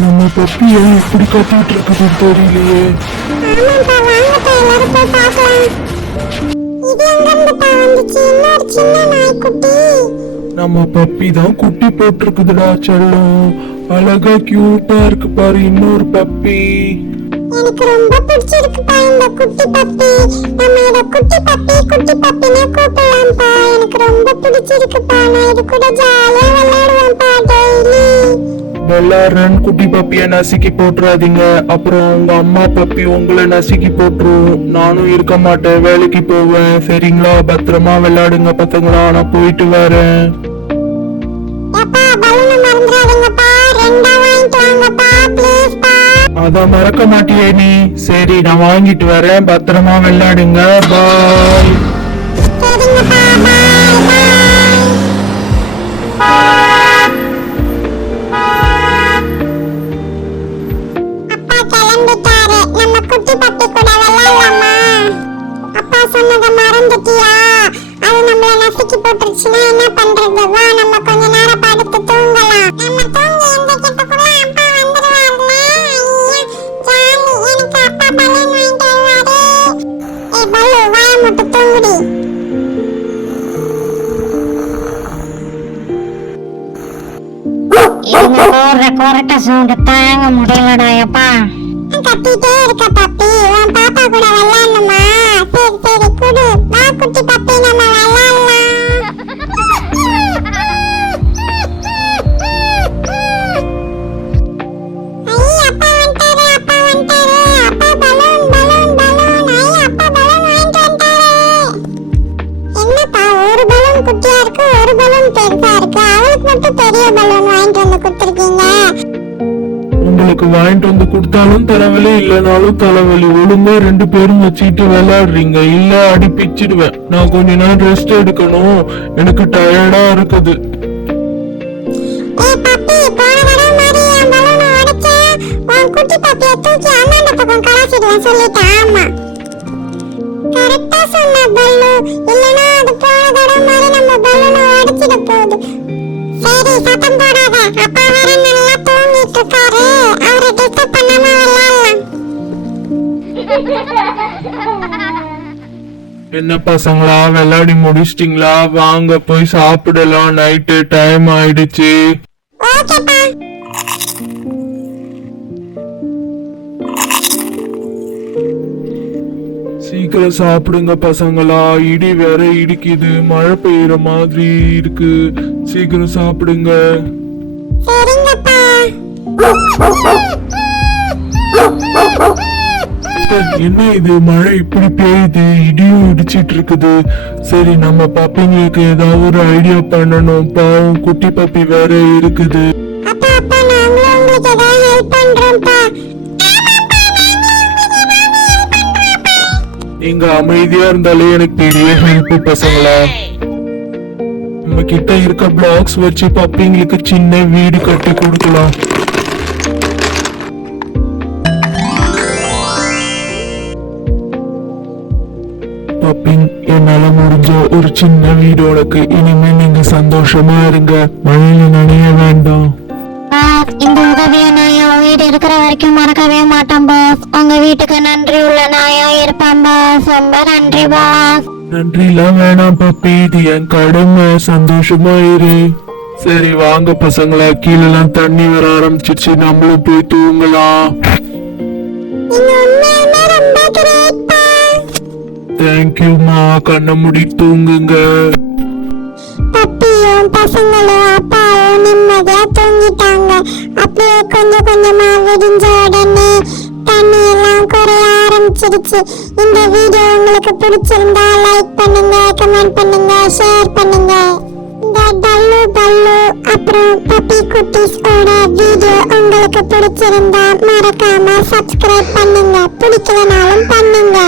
நம்ம பப்பியை இப்படி கத்திட்டு இருக்குது தெரியலையே. ஆமாப்பா, வாங்கப்பா எல்லாரும் போய் பார்க்கலாம். இது எங்கிருந்துப்பா வந்துச்சு? இன்னொரு சின்ன நாய்க்குட்டி. நம்ம பப்பி தான் குட்டி போட்டிருக்குதுடா செல்லம். அழகா கியூட்டா இருக்கு பாரு இன்னொரு பப்பி. எனக்கு ரொம்ப பிடிச்சிருக்குப்பா இந்த குட்டி பப்பி. நம்ம இத குட்டி பப்பின்னு கூப்பிடலாம்ப்பா. எனக்கு ரொம்ப பிடிச்சிருக்குப்பா. நான் இது கூட ஜாலியா விளையாடுவேன்ப்பா டெய்லி. வெள்ளாரன் குட்டி பப்பிய நசுக்கி போட்டுறாதீங்க, அப்புறம் உங்க அம்மா பப்பி உங்களை நசுக்கி போட்டுரும். நானும் இருக்க மாட்டேன், வேலைக்கு போவேன். சரிங்களா? பத்திரமா விளையாடுங்க பசங்களா, நான் போயிட்டு வரேன். அப்பா பலூன் மறந்துடாதீங்கப்பா. ரெண்டா வாங்கிட்டு வாங்கப்பா ப்ளீஸ்ப்பா. அதான் மறக்க மாட்டியே நீ. சரி நான் வாங்கிட்டு வரேன், பத்திரமா விளையாடுங்க. பாய். சரிங்கப்பா, பாய் பாய். அப்பா கிளம்பிட்டாரு. நம்ம குட்டி பப்பி கூட விளையாடலாமா? அப்பா சொன்னதை மறந்துட்டியா? அது நம்மள நசுக்கி போட்டுருச்சுன்னா என்ன பண்றது? வா நம்ம கொஞ்ச நேரம் படுத்து தூங்கலாம். நம்ம தூங்கி எந்திரிக்கிறதுக்குள்ள அப்பா வந்துருவாருல. ஐயா ஜாலி. எனக்கு அப்பா பலூன் வாங்கிட்டு வருவாரு. ஏய் பல்லு, வாய மட்டும் தூங்குடி. இவங்க போடுற கொரட்ட சவுண்ட் தாங்க முடியலடா அப்பா. கத்திட்டே இருக்க பப்பி. உன் பாப்பா கூட விளையாடணுமா? சரி சரி குடு. வா குட்டி பப்பி நம்ம விளையாடலாம். ஐ அப்பா வந்துட்டாரு, அப்பா வந்துட்டாரு. அப்பா பலூன் பலூன் பலூன். ஐ அப்பா பலூன் வாங்கிட்டு வந்துட்டாரு. என்னப்பா ஒரு பலூன் குட்டியா இருக்கு, ஒரு பலூன் பெருசா இருக்கு. அவளுக்கு மட்டும் பெரிய பலூன் வாங்கிட்டு வந்து கொடுத்துருக்கீங்க. உங்களுக்கு வாங்கிட்டு வந்து கொடுத்தாலும் தலைவலி, இல்லைனாலும் தலைவலி. ஒழுங்கா 2 பேரும் வச்சுக்கிட்டு விளையாடுறீங்க, இல்ல அடி பிச்சிடுவேன். நான் கொஞ்ச நேரம் ரெஸ்ட் எடுக்கணும், எனக்கு டயர்டா இருக்குது. ஏய் பப்பி, போன தடவை மாதிரி என் பலூனை உடைச்சா உன் குட்டி பப்பியை தூக்கி அண்ணாண்ட பக்கம் கலாச்சிடுவேன் சொல்லிட்டேன். ஆமா கரெக்டா சொன்ன பல்லு. இல்லனா அது போன தடவை மாதிரி நம்ம பலூனை உடைச்சிட போகுது. சரி சத்தம் போடாத. அப்பா வேற நல்லா தூங்கிட்டு இருக்காரு. அவரை டிஸ்டர்ப் பண்ணாம விளையாடலாம். என்ன பசங்களா, விளையாடி முடிச்சிட்டீங்களா? வாங்க போய் சாப்பிடலாம், நைட்டு டைம் ஆயிடுச்சு. ஓகேப்பா. சீக்கிரம் சாப்பிடுங்க பசங்களா, இடி வேற இடிக்குது, மழை பெய்யுற மாதிரி இருக்கு. சீக்கிரம் சாப்பிடுங்க. சரிங்கப்பா. என்ன இது, மழை இப்படி பெய்யுது, இடியும் இடிச்சிட்டு இருக்குது. சரி நம்ம பப்பிங்களுக்கு ஏதாவது ஒரு ஐடியா பண்ணணும். பாவம் குட்டி பப்பி வேற இருக்குது. அப்பா அப்பா நாங்களும் உங்களுக்கு ஏதாவது ஹெல்ப் பண்றோம்ப்பா. நீங்க அமைதியா இருந்தாலே எனக்கு பெரிய ஹெல்ப் பசங்களா. நம்ம கிட்ட இருக்க பிளாக்ஸ் வச்சு பப்பிங்களுக்கு சின்ன வீடு கட்டி கொடுக்கலாம். பப்பிங், என்னால முடிஞ்ச ஒரு சின்ன வீடு உனக்கு. இனிமே நீங்க சந்தோஷமா இருங்க, மழையில நனைய வேண்டாம். பாஸ், இந்த உதவியை நான் என் வீடு இருக்கிற வரைக்கும் மறக்கவே மாட்டேன் பாஸ். உங்க வீட்டுக்கு நன்றி உள்ள நாயா இருப்பேன் பாஸ். ரொம்ப நன்றி பாஸ். நன்றிலாம் வேணாம் பப்பி, இது என் கடமை. சந்தோஷமா இரு. சரி வாங்க பசங்களா, கீழெல்லாம் தண்ணி வர ஆரம்பிச்சிருச்சு, நம்மளும் போய் தூங்கலாம். நீங்க உண்மையாலுமே ரொம்ப கிரேட்ப்பா. தேங்க்யூமா, கண்ணை மூடி தூங்குங்க. பப்பியும் பசங்களும் அப்பாவும் நிம்மதியா தூங்கிட்டாங்க. அப்படியே கொஞ்சம் கொஞ்சமா விடிஞ்ச உடனே தண்ணி எல்லாம் குறைய ஆரம்பிச்சிருச்சு. இந்த வீடியோ உங்களுக்கு பிடிச்சிருந்தா லைக் பண்ணுங்க, கமெண்ட் பண்ணுங்க, ஷேர் பண்ணுங்க. இந்த டல்லு பல்லு அப்புறம் பப்பி குட்டீஸோட வீடியோ உங்களுக்கு பிடிச்சிருந்தா மறக்காம சப்ஸ்கிரைப் பண்ணுங்க. பிடிக்கலனாலும் பண்ணுங்க.